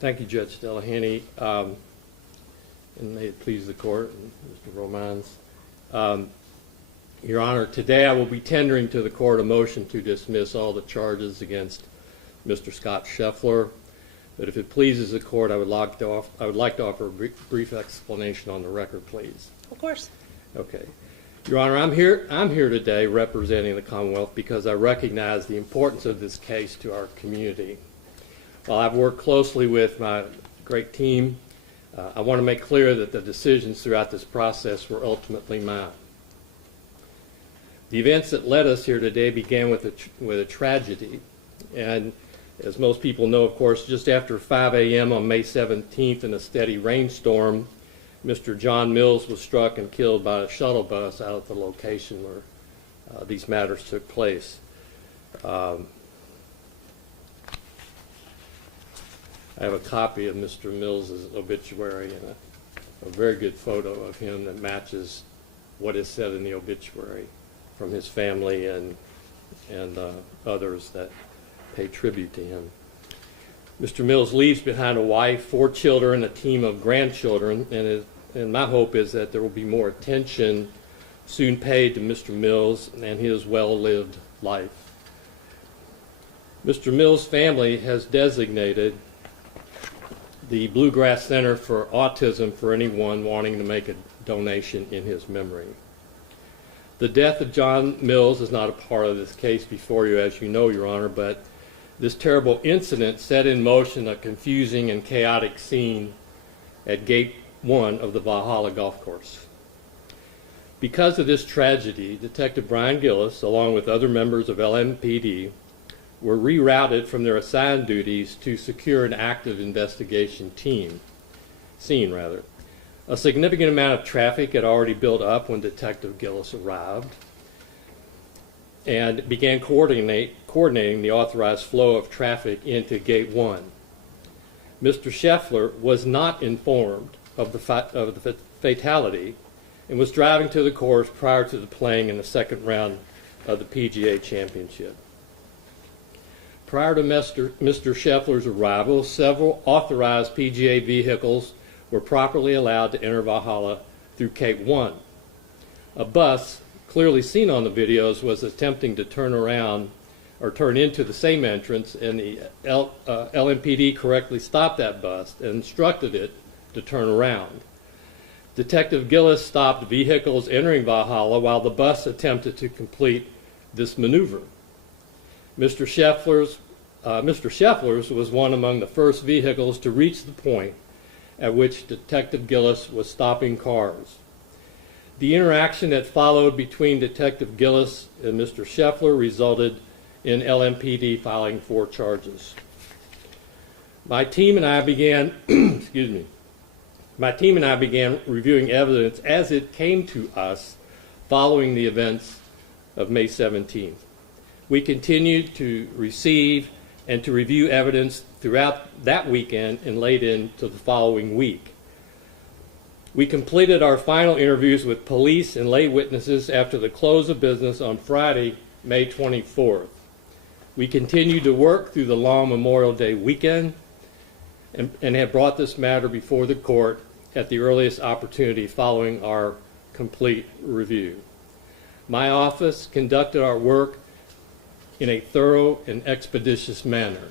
Thank you, Judge Delahanty, and may it please the court and Mr. Romans. Your Honor, today I will be tendering to the court a motion to dismiss all the charges against Mr. Scott Scheffler. But if it pleases the court, I would like to offer a brief explanation on the record, please. Of course. Okay. Your Honor, I'm here today representing the Commonwealth because I recognize the importance of this case to our community. While I've worked closely with my great team, I want to make clear that the decisions throughout this process were ultimately mine. The events that led us here today began with a tragedy, and as most people know, of course, just after 5 a.m. on May 17th in a steady rainstorm, Mr. John Mills was struck and killed by a shuttle bus out at the location where these matters took place. I have a copy of Mr. Mills' obituary and a very good photo of him that matches what is said in the obituary from his family and others that pay tribute to him. Mr. Mills leaves behind a wife, 4 children, a team of grandchildren, and my hope is that there will be more attention soon paid to Mr. Mills and his well-lived life. Mr. Mills' family has designated the Bluegrass Center for Autism for anyone wanting to make a donation in his memory. The death of John Mills is not a part of this case before you, as you know, Your Honor, but this terrible incident set in motion a confusing and chaotic scene at Gate 1 of the Valhalla Golf Course. Because of this tragedy, Detective Brian Gillis, along with other members of LMPD, were rerouted from their assigned duties to secure an active investigation scene. A significant amount of traffic had already built up when Detective Gillis arrived and began coordinating the authorized flow of traffic into Gate 1. Mr. Scheffler was not informed of the fatality and was driving to the course prior to the playing in the second round of the PGA Championship. Prior to Mr. Scheffler's arrival, several authorized PGA vehicles were properly allowed to enter Valhalla through Gate 1. A bus, clearly seen on the videos, was attempting to turn around or turn into the same entrance, and the LMPD correctly stopped that bus and instructed it to turn around. Detective Gillis stopped vehicles entering Valhalla while the bus attempted to complete this maneuver. Mr. Scheffler's was one among the first vehicles to reach the point at which Detective Gillis was stopping cars. The interaction that followed between Detective Gillis and Mr. Scheffler resulted in LMPD filing 4 charges. My team and I began reviewing evidence as it came to us following the events of May 17th. We continued to receive and to review evidence throughout that weekend and late into the following week. We completed our final interviews with police and lay witnesses after the close of business on Friday, May 24th. We continued to work through the long Memorial Day weekend and have brought this matter before the court at the earliest opportunity following our complete review. My office conducted our work in a thorough and expeditious manner.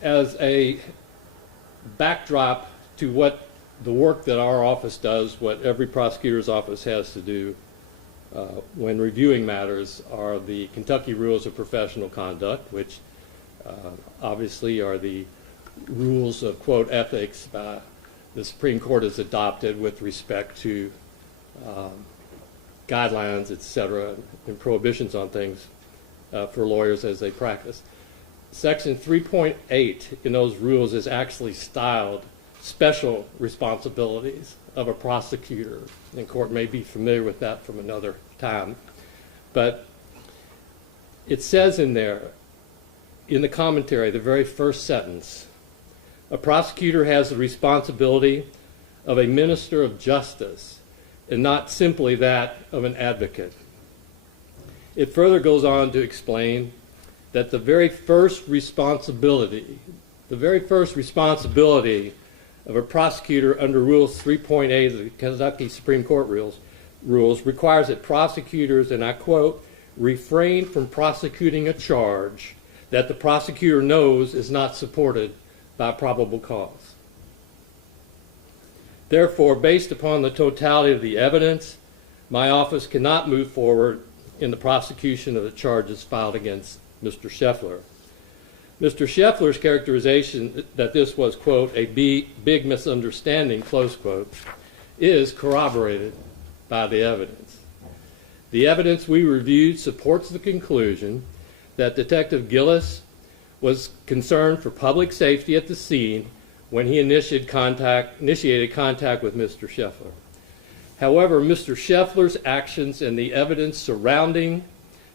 As a backdrop to what the work that our office does, what every prosecutor's office has to do when reviewing matters, are the Kentucky Rules of Professional Conduct, which obviously are the rules of, quote, ethics the Supreme Court has adopted with respect to guidelines, etc., and prohibitions on things for lawyers as they practice. Section 3.8 in those rules is actually styled special responsibilities of a prosecutor. The court may be familiar with that from another time. But it says in there, in the commentary, the very first sentence, a prosecutor has the responsibility of a minister of justice and not simply that of an advocate. It further goes on to explain that the very first responsibility of a prosecutor under Rules 3.8 of the Kentucky Supreme Court rules requires that prosecutors, and I quote, refrain from prosecuting a charge that the prosecutor knows is not supported by probable cause. Therefore, based upon the totality of the evidence, my office cannot move forward in the prosecution of the charges filed against Mr. Scheffler. Mr. Scheffler's characterization that this was, quote, a big misunderstanding, close quote, is corroborated by the evidence. The evidence we reviewed supports the conclusion that Detective Gillis was concerned for public safety at the scene when he initiated contact with Mr. Scheffler. However, Mr. Scheffler's actions and the evidence surrounding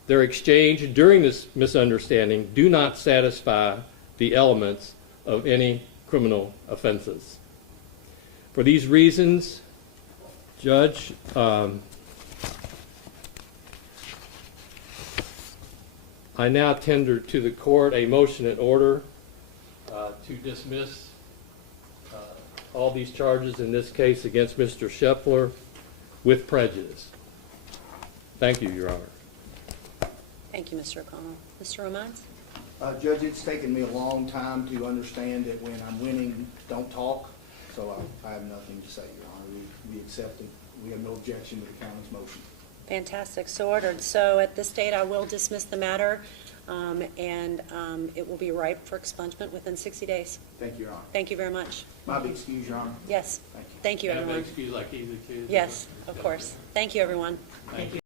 their exchange during this misunderstanding do not satisfy the elements of any criminal offenses. For these reasons, Judge, I now tender to the court a motion in order to dismiss all these charges in this case against Mr. Scheffler with prejudice. Thank you, Your Honor. Thank you, Mr. O'Connell. Mr. Romines? Judge, it's taken me a long time to understand that when I'm winning, don't talk. So I have nothing to say, Your Honor. We accept it. We have no objection to the county's motion. Fantastic. So ordered. So at this date, I will dismiss the matter, and it will be ripe for expungement within 60 days. Thank you, Your Honor. Thank you very much. My big excuse, Your Honor. Yes. Thank you. Thank you, everyone. Excuse like he's accused. Yes, of course. Thank you, everyone. Thank you.